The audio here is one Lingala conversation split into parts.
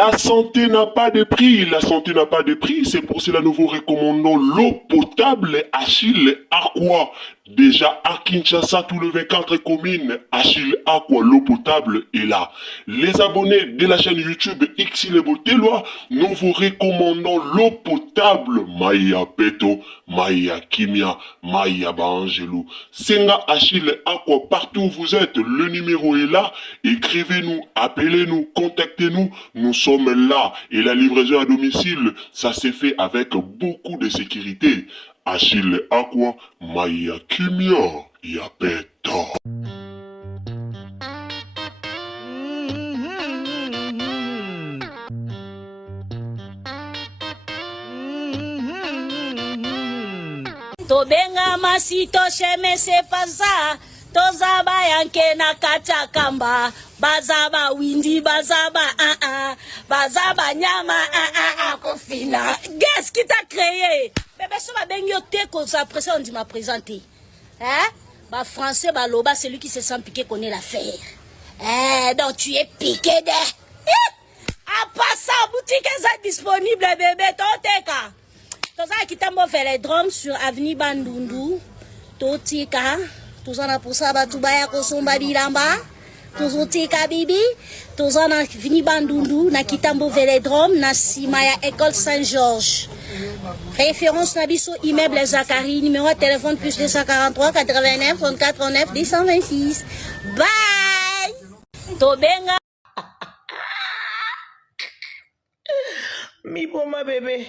La santé n'a pas de prix, la santé n'a pas de prix, c'est pour cela nous vous recommandons l'eau potable Achille Aqua. Déjà à Kinshasa, tout le 24 communes, Achille Aqua, l'eau potable est là. Les abonnés de la chaîne YouTube Xile Botelwa, nous vous recommandons l'eau potable Maya Peto, Maya Kimia, Maya Bangelou. Senga Achille Aqua, partout où vous êtes, le numéro est là. Écrivez-nous, appelez-nous, contactez-nous. Nous sommes là et la livraison à domicile, ça s'est fait avec beaucoup de sécurité. Achille Aqua, Maya Kimia, Yapeta. Tobenga masito sheme se pasa. Tozaba yanke na katakamba. Bazaba windi, bazaba bazaba nyama kofina. Qu'est-ce qui t'a créé? Bébé so ba bengi te ko sa pression on dit m'a présenté. Hein? Ba français ba loba celui qui se sent piqué connaît l'affaire. Donc tu es piqué de. À part ça, boutique est disponible bébé toteka. Toza kitambo Vélodrome sur avenue Bandundu. Totika. Tozana pour ça batubaya kosomba bilamba. Tozotika bibi. Tozana avenue Bandundu na kitambo Vélodrome na Simaya école Saint-Georges. Référence Nabiso immeuble Zachary, numéro de téléphone plus 243 89 34 9 226. Bye. Tobenga. Mi boma bébé.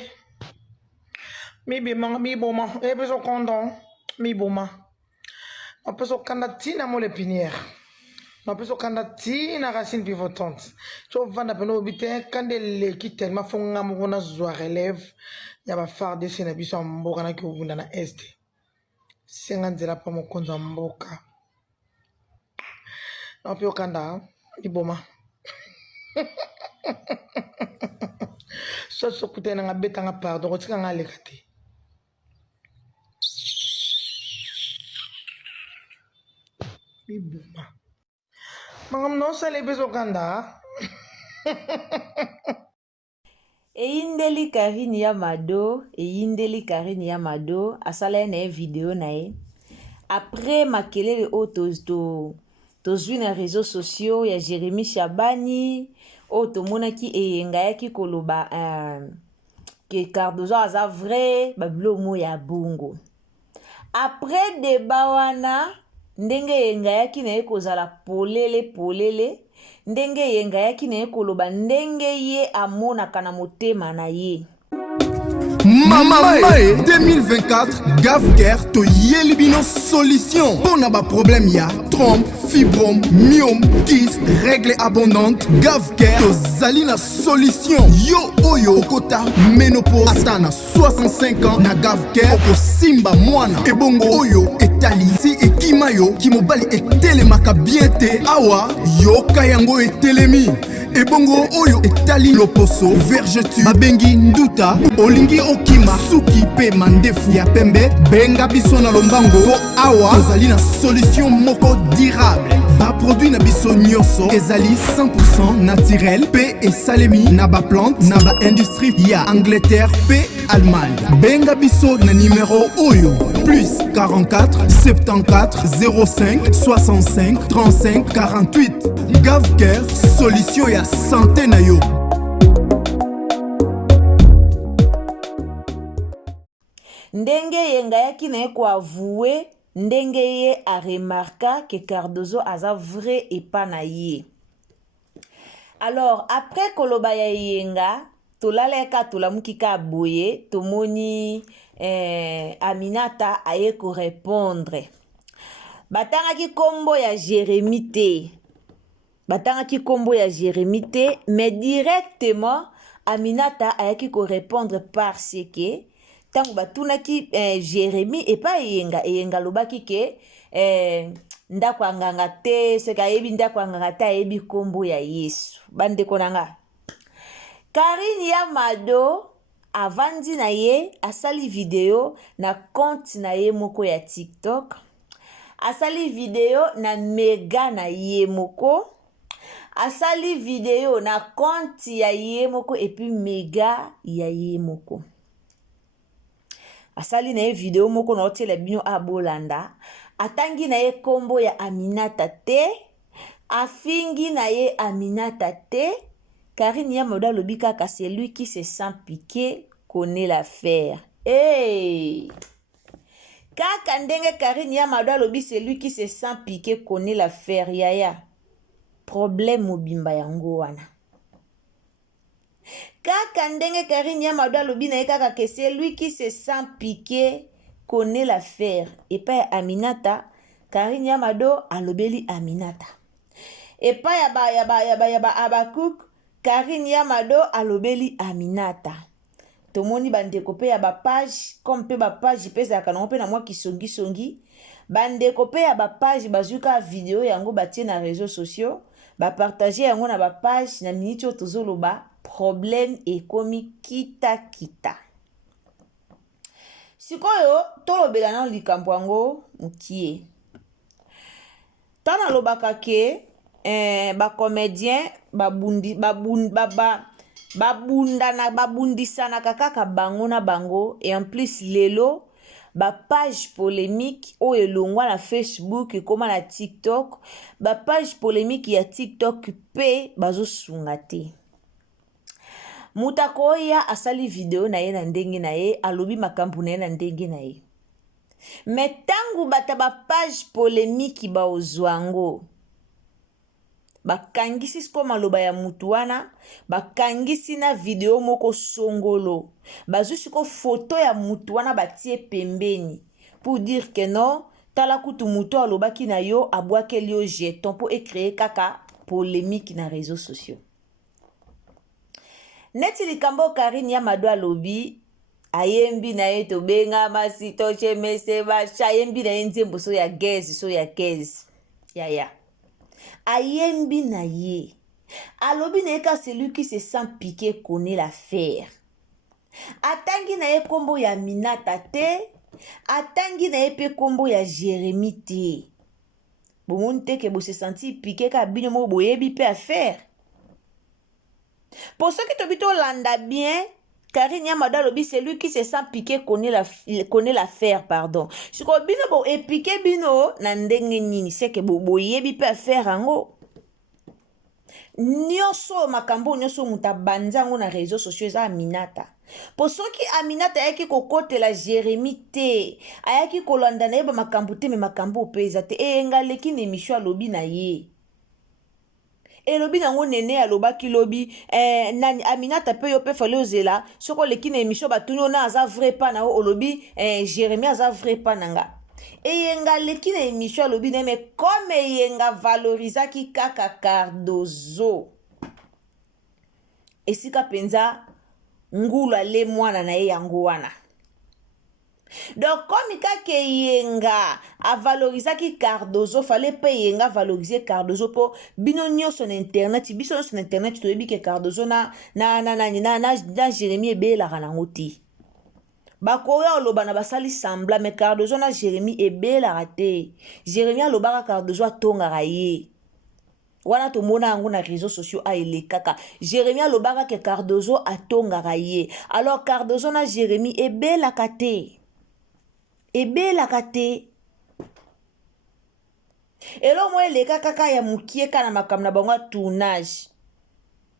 Mi bima, mi boma. Ebe so condom. Mi boma. Ma peso candatina mo l'épinière. Ma peso candatina racine pivotante. Tu vanda peno obite kandele kite ma fonga mo na zwa relève. Ya ba farde sena biso mboka na ki obunda na este. Senga nzela pa mo konza mboka. Na pio kanda mi boma. So kutena nga beta nga pardon ko tika nga lekate. Bibuma. Mangam no sale beso kanda. Eyindeli Karine Yamado asala na vidéo na ye. Après makelele o tozwi na réseaux sociaux ya Jérémy Chabani o tomonaki eyenga yaki koloba que Cardozo aza vrai babilo mo ya bongo. Après débat wana ndenge yenga yaki na ye kozala polele ndenge yenga yaki na ye koloba ndenge ye amonaka na motema na ye. Mama 2024 Gavker to Yelibino solution. Pour ba problème ya trompe, fibrome, myome, kyste, règle abondante. Gavker to Zalina solution. Yo oyo kota ménopause atana 65 ans na Gavker oko simba mwana. Ebongo oyo etali si ekimayo kimobali etelemaka biente awa yo kayango etelemi. Ebongo oyo etali loposo vergetu babengi nduta olingi okima suki pe mandefu ya pembe benga biso na lombango po awa tozali na solution moko durable ba produit na biso nyonso ezali 100% naturel pe esalemi na ba plante na ba industrie ya Angleterre pe Allemagne. Benga biso na numéro oyo plus 44 74 05 65 35 48. Gavker solution ya santé na yo. Ndenge yenga yaki na ye kwa avouer ndenge ye a remarqué que Cardozo aza vrai et pas na ye. Alors après koloba ya yenga tolaleka tolamukika boye tomoni Aminata aye ko répondre. Batangaki kombo ya Jérémy te. Mais directement Aminata ayaki ko répondre parce que tango batunaki Jérémy et pas yenga lobaki ke ndako anganga te seka yebi ndako anganga te yebi kombo ya Yesu bandeko nanga. Karine Yamado avandi na ye asali video na compte na ye moko ya TikTok, asali video na mega na ye moko, asali video na compte ya ye moko epuis méga ya ye moko. Asali na ye video moko na otela bino abolanda. Atangi na ye kombo ya Aminata te. Afingi na ye Aminata te. Karine Yamado lobi kaka c'est lui qui se sent piqué connaît l'affaire. Hey! Kaka ndenge Karine Yamado lobi c'est lui qui se sent piqué connaît l'affaire. Yaya. Problème mobimba yango wana. Kaka ndenge Karine Yamado lobi na ye kaka que c'est lui qui se sent piqué connaît l'affaire. Et pas Aminata. Karine Yamado alobeli Aminata. Et pas yaba Abakouk. Karine Yamado alobeli Aminata. Tomoni bandeko pe ya ba page comme pe ba page pesa kana pe na moi ki songi bandeko pe ya ba page bazuka vidéo yango batie na réseaux sociaux ba partager yango na ba page na minute tozoloba problème ekomi kita. Sikoyo tolobela na likambo yango mukie. Tana lobaka ke ba comédien babundisana kaka bango na bango et en plus lelo ba page polémique o elongwa na Facebook koma na TikTok ba page polémique ya TikTok pe bazo sunga te. Mutako ya asali video na ye na ndenge na ye alobi makambu na ye na ndenge na ye. Mais tangu bata ba page polémique ba ozwango bakangisi siko maloba ya mutu wana bakangisi na video moko songolo bazu siko photo ya mutu wana batie pembeni pour dire que non tala kutu mutu alobaki na yo abwakeli yo jeton pour créer kaka polémique na réseaux sociaux. Neti likambo Karine Yamado alobi ayembi na ye tobenga masito chemese basha ayembi na ye nzembo so ya gezi ya ayembi na ye alobi na ye ka celui qui se sent piqué connaît l'affaire. Atangi na ye kombo ya Aminata te, atangi na ye pe kombo ya Jérémie te. Bomoni te ke bo se senti piqué ka bino mo boyebi pe affaire. Pour ceux qui te bito landa bien, Karine Yamado lobi c'est lui qui se sent piqué connaît l'affaire pardon. Siko bino bo epiqué bino na ndenge nini c'est que bo yebi pe affaire ango. Nyoso makambo nyoso muta banzango na réseaux sociaux za Aminata. Pour ceux qui Aminata ayaki kokote la Jérémie te, ayaki kolanda na yeba makambo te me makambo peza te engaleki ne misho lobi na ye. Et lobi nango nene alobaki lobi nani Aminata pe yo pe fale ozela soko leki na emission batuno na aza vrai pa na o lobi Jérémie aza vrai pa nanga et yenga leki na emission lobi na me comme yenga valoriza ki kaka Cardozo esika penza ngulu ale mwana na ye yango wana. Donc comme kake yenga a valoriser ki Cardozo fallait pas yenga valoriser Cardozo pour bino sur internet biso sur internet to bi ke Cardozo na Jérémie ebe la ranangoti ba koya loba na basali sembla mais Cardozo na Jérémie ebe la raté Jérémie loba Cardozo atonga raye wana to mona ngo na réseaux sociaux a ele kaka Jérémie loba ke Cardozo atonga raye alors Cardozo na Jérémie ebe la kate ebe la kate elo mo ele kaka ya mukie kana makam na bango tournage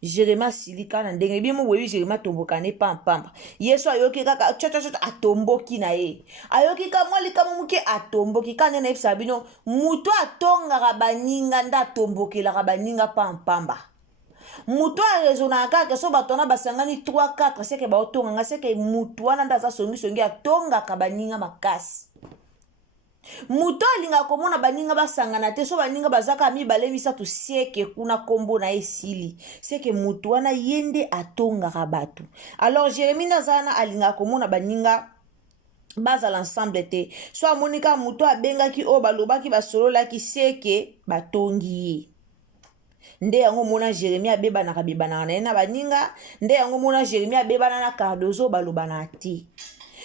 Jérémie silika na ndenge bi mo webi Jérémie tomboka ne pampamba yeso ayoki kaka chota atomboki na ye ayoki ka mwali kama muke atomboki kana na epsa bino muto atonga baninga nda tombokela baninga pampamba muto a raisonna kaka so batona basangani 3-4 seke ba otonga nga seke mutu wana ndaza songi atonga ka baninga makasi muto alinga komona baninga basangana te so baninga bazaka mibale misatu sieke kuna kombo na esili seke mutu wana yende atonga ka batu. Alors Jérémie nazana alinga komona baninga baza l'ensemble te so amonika muto abengaki o balobaki basololaki seke batongi nde yango mona Jérémie abeba na kabebana na baninga nde yango mona Jérémie abeba na Cardozo balobana ti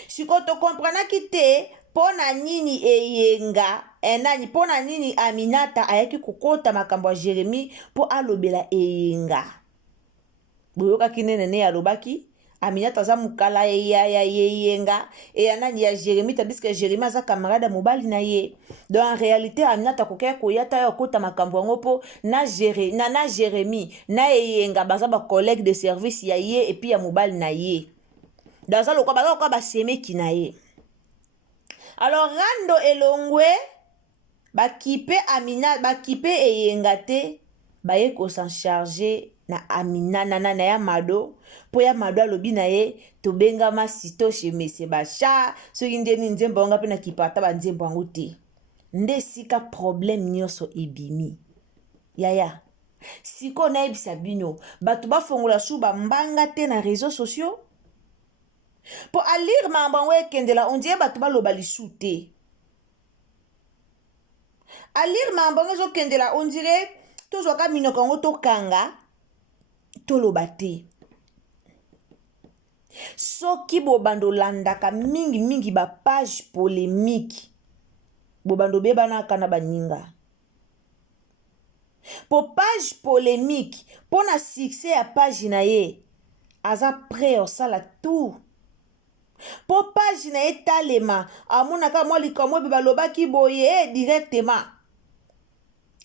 siko to comprendre ki te pona nini eyenga nani pona nini Aminata ayaki kokota makambo ya Jérémie po alobela eyenga. Boyoka kinene ne alobaki Aminata za mukala ya yenga et nani ya Jérémie tandis que Jérémie aza camarade mobali na ye. Donc en réalité Aminata kokaya koyata ya kota makambo ngo po na Jérémie na yenga baza ba collègue de service ya ye et puis ya mobali na ye. Dans le quoi ba semeki na ye. Alors Rando elongwe bakipe Amina bakipe eyengate baye ko s'en charger na Amina na ya Mado po ya Mado alobi na ye to benga masito chez mese bacha so indeni nzembo nga pe na kipata ba nzembo ngo te nde sika problème nyoso ebimi yaya siko na ebisa bino batu ba fongola su ba mbanga te na réseaux sociaux po alire mambango ekendela on dirait batu ba loba lisu te alire mambango ezokendela on dirait tozwaka minoko yango tokanga toloba te soki bobando landaka mingi ba page polémique bobando bebanaka na baninga po page polémique pona succès ya page na ye aza prêt osala tout po page na ye talema amonaka mwa likambo be balobaki boye directement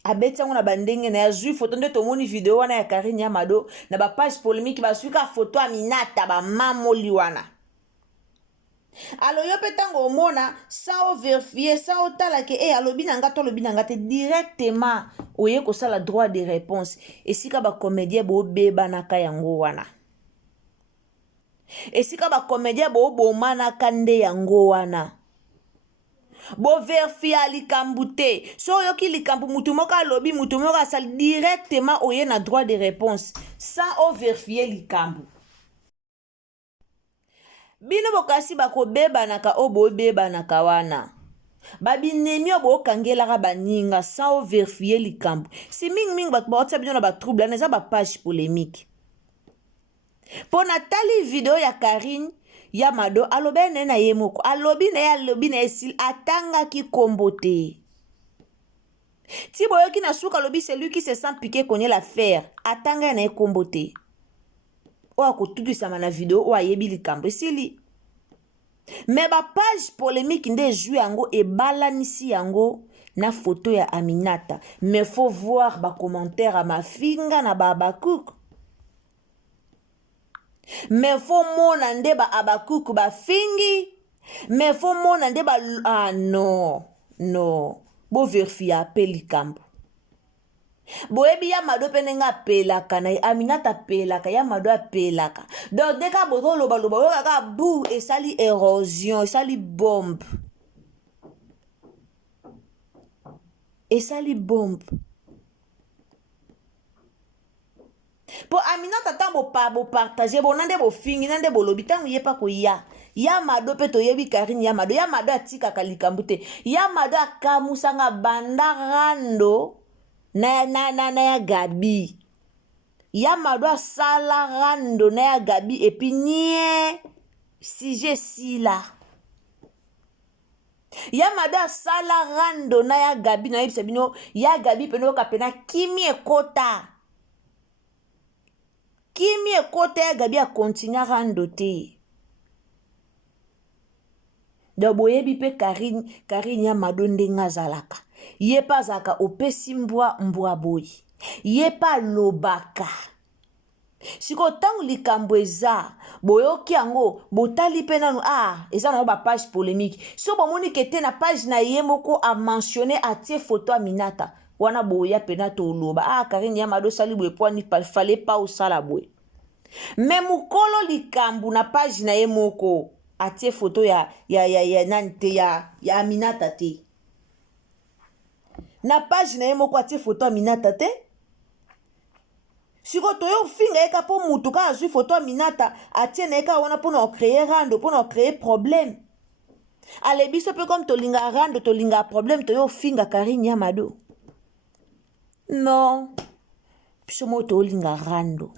abeti yango na bandenge na ya zwi photo nde tomoni video wana ya Karine Amado na ba page polémique baswika photo Aminata ba mamoli wana. Alors yo petango omona sa o vérifier sa o tala ke alobi na nga te directement oye ko sala droit de réponse esika ba comédien bo beba naka yango wana. Esika ba comédien bo boma naka nde yango wana. Bo verifia likambu te so yoki likambu mutu moko alobi mutu moko asali directement oye na droit de réponse sans o vérifier likambu bino bokasi bakobebanaka o bobebanaka wana babinemi obo okangelaka baninga sans o vérifier likambu si mingi bato baotisa bino na batrouble wana eza bapage polémique mpo na tali video ya Karine ya Mado alobe na ye moko alobi na esil atangaki kombo te ti boyoki na suka alobi c'est lui qui se sent piqué connaît l'affaire atanga na ye kombo te o akotudisama na video o ayebi likambo esili mais ba page polémique nde jui yango ebalanisi yango na photo ya Aminata mais faut voir ba commentaire à mafinga na babakuku mais faut mona nde ba abakuku ba fingi mais faut mona nde ba non bo verifia apeli kambo boyebi ya Mado penenga apelaka na Aminata apelaka ya Mado apelaka donc deka boto loba kaka bou esali érosion esali bombe po Aminata tambo pa bo partager bo nande bo fingi nande bo lobi tango yepa ko ya Mado pe to yebi Karine ya Mado atika kalikambu te ya Mado akamusanga banda Rando na ya Gabi ya Mado asala Rando na ya Gabi et puis nie si je si là ya Mado asala Rando na ya Gabi na yebisa bino ya Gabi peno kapena kimi ekota ya Gabi a continuer Rando te donc boyebi pe Karine ya Mado ndenga zalaka ye pa zaka opesi mbwa boy ye pa lobaka siko tangu likambo eza boyoki yango botali pe nanu eza na ba page polémique so bomoni kete na page na ye moko a mentionné atie photo Aminata wana boya pena to loba Karine ya Mado sali boye pwani fallait pas osala boye mais mukolo likambu na page na ye moko atie photo ya nante ya Aminata te na page na ye moko atie photo Aminata te siko toyo finga eka po mutu ka azwi photo Aminata atie na eka wana pona créer Rando pona créer problème ale biso pe comme tolinga Rando tolinga problème toyo finga Karine ya Mado non biso mo tolinga Rando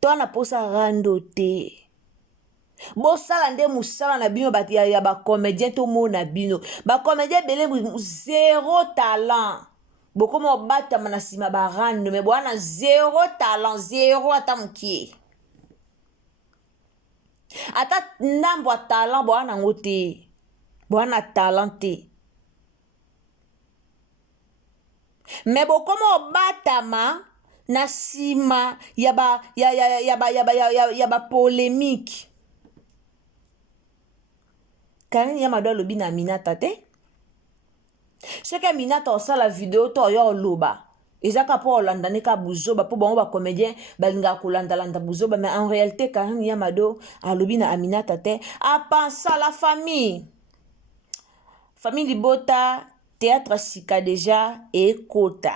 to na posa Rando te bosala nde musala na bino ya bacomédien tomona bino bacomédien bele zéro talent bokoma obatama na nsima barando me bwana zéro talent zéro ata mokie ata ndambo ya talent bwana nango te bwana talent te me bokoma obatama na nsima ya ba polémique Karine Yamado alobi na Aminata te soki Aminata osala video to oyo oloba ezaka po olandane ka buzoba po bango bacomédien balingaka kolandalanda buzoba mais en réalité Karine Yamado alobi na Aminata te apensa la famille Libota théâtre sika déjà ekota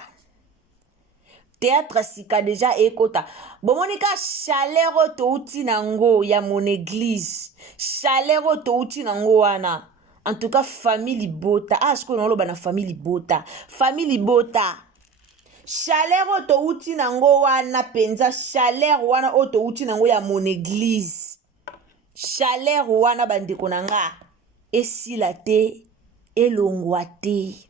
théâtre sika déjà ekota bomonika chaleur touti nango ya mon église chaleur touti nango wana en tout cas famille Libota ce qu'on oloba na famille Libota chaleur touti nango wana penza chaleur wana o touti nango ya mon église chaleur wana bandeko nanga esila te elongwa te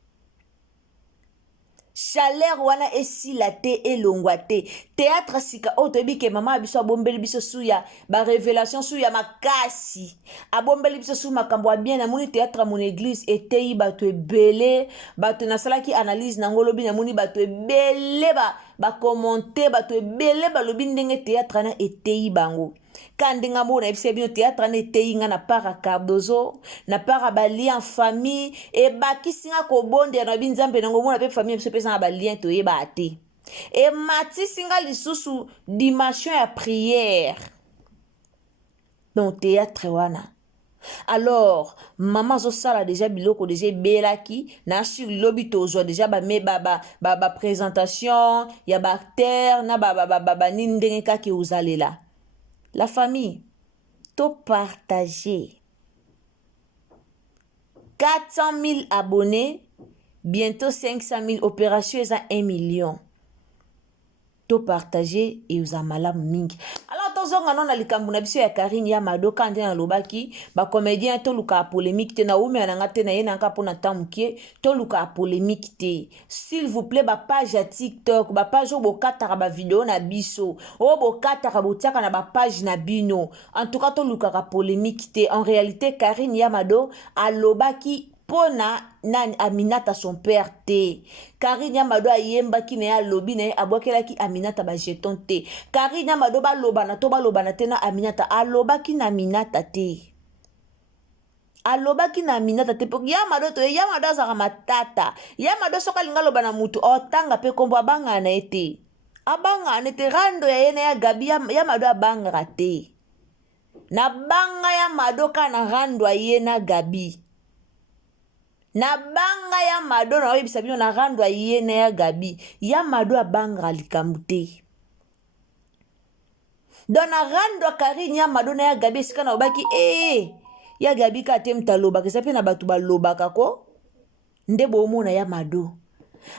chaleur wana esila te elongwa te théâtre sika oyo toyebi ke mama abiso abombeli biso suya barévélation suya makasi abombeli biso suya makambo ya bien namoni théâtre mon église eteyi bato ebele bato nasalaki analyse nango lobi namoni bato ebele bakommente bato ebele balobi ndenge théâtre na eteyi bango kandenga mo na ebise bino théâtre na eteyi nga na para Cardozo na para balia en famille e bakisinga kobonde na binzambe nango mona pe famille biso pesa na balien toyeba te e matisinga lisusu dimension ya prière donc théâtre wana alors maman zosala déjà biloko déjà belaki na sur lobi tozwa déjà ba présentation ya ba acteur na ba nindenge kaki uzalela la famille to partager 400 000 abonnés bientôt 500 000 opération eza 1 million to partager et uza malamu mingi alors tozonga non na likambo na biso ya Karine Yamado kande na lobaki ba comédien to luka polémique te na ume na ngate na yena nka pona tamukie to luka polémique te s'il vous plaît ba page ya TikTok ba page o bokata ba vidéo na biso o bokata ka botiaka na ba page na bino en tout cas to luka polémique te en réalité Karine Yamado alobaki pona nan Aminata son père te Karine Yamado ayembaki na ya lobi na abwakelaki Aminata ba jeton te Karine Yamado ba lobana to ba lobana te na Aminata alobaki na Aminata te alobaki na Aminata te po Yamado to Yamado azaka matata Yamado soka linga lobana mutu otanga pe kombo abanga na ete abanga na te rando ya yene ya Gabi Yamado abanga te na banga Yamado kana rando ya yena Gabi na banga Yamado na oyebisa bino na rando yene ya Gabi Yamado abanga likambo te don na rando Karine Yamado na ya Gabi esika na obaki ya Gabi ka te mtaloba kesa pe na batu balobaka ko nde bomona Yamado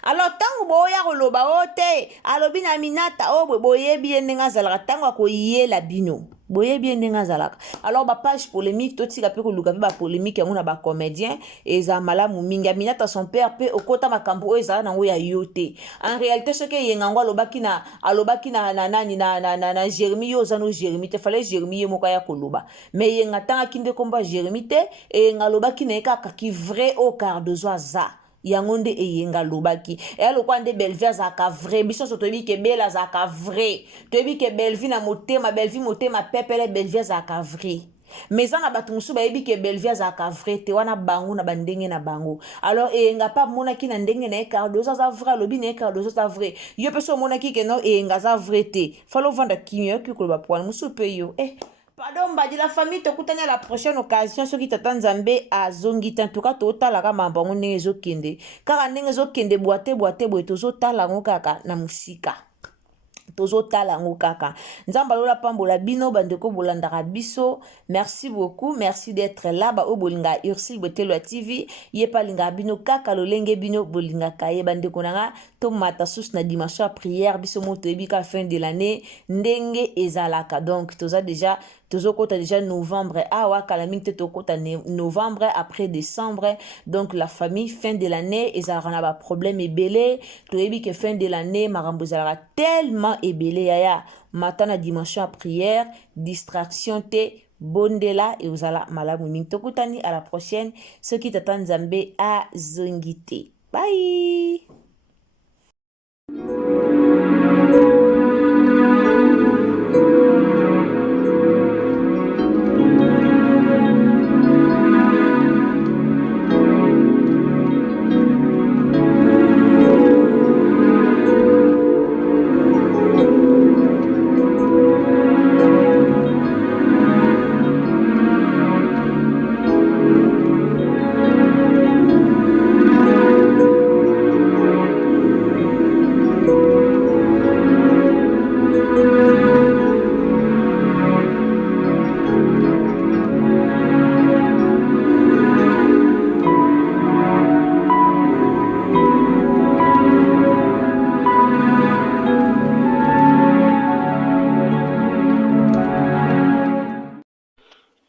alors tango boya koloba ote alobi na Aminata boyebi ndenge azalaka tango akoyela bino boyebi ndenge azalaka alors ba page polémique totika pe koluka pe ba polémique yango na ba comédien eza malamu mingi Aminata son père pe okota makambo oyo ezala nango ya yote en réalité ce que yengango alobaki na nani na Jérémie yo zano Jérémie te fallait Jérémie moko ya koloba mais yenga tanga kinde komba Jérémie te e ngalobaki na kaka ki vrai au Cardozo za yango nde eyenga lobaki elokwa nde Belvi azaka vrai biso so toyebi ke Bella azaka vrai toyebi ke Belvi na motema Belvi motema pepele Belvi azaka vrai mais ana bato musu bayebi ke Belvi azaka vrai te wana bango na bandenge na bango alors eyenga pa monaki na ndenge na Cardozo za vrai lobi na Cardozo za vrai yo peso monaki ke no eyenga za vrai te falo vanda kinyo ki koloba point musu pe yo pardon badi la famille tokutanya la prochaine occasion soki tata Nzambe azongita en tout cas totalaka mambango ndenge ezokende kaka ndenge ezokende boite boye tozotala ngo kaka na musika tozotala ngo kaka Nzambe alola pambola bino bandeko bolandaka biso merci beaucoup merci d'être là ba obolinga Ursule Botelwa TV yepa linga bino kaka lolenge bino bolinga kaye bandeko nanga to mata sus na dimanche à prière biso moto ebika fin de l'année ndenge ezalaka donc toza déjà tozokota déjà novembre awa kala mingi te tokota novembre après décembre donc la famille fin de l'année ezalaka na baproblème ebele toyebi ke fin de l'année makambo ezalaka tellement ebele yaya matin na dimension à prière distraction te bondela et ozala malamu mingi tokutani à la prochaine soki tata nzambe azongi te bye.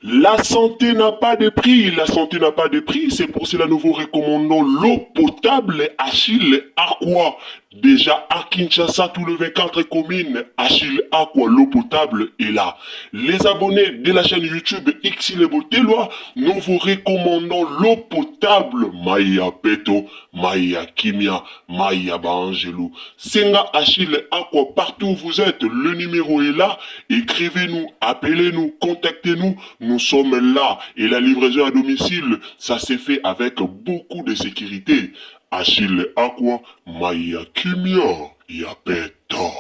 La santé n'a pas de prix, la santé n'a pas de prix, c'est pour cela nous vous recommandons l'eau potable Achille Aqua. Déjà à Kinshasa, tous les 24 communes, Achille Aqua, l'eau potable est là. Les abonnés de la chaîne YouTube Xile Botelwa, nous vous recommandons l'eau potable Maya Peto, Maya Kimia, Maya Bangelou. Senga Achille Aqua, partout où vous êtes, le numéro est là. Écrivez-nous, appelez-nous, contactez-nous. Nous sommes là et la livraison à domicile, ça s'est fait avec beaucoup de sécurité. Achille Aqua, Maya Kimia, Yapeta.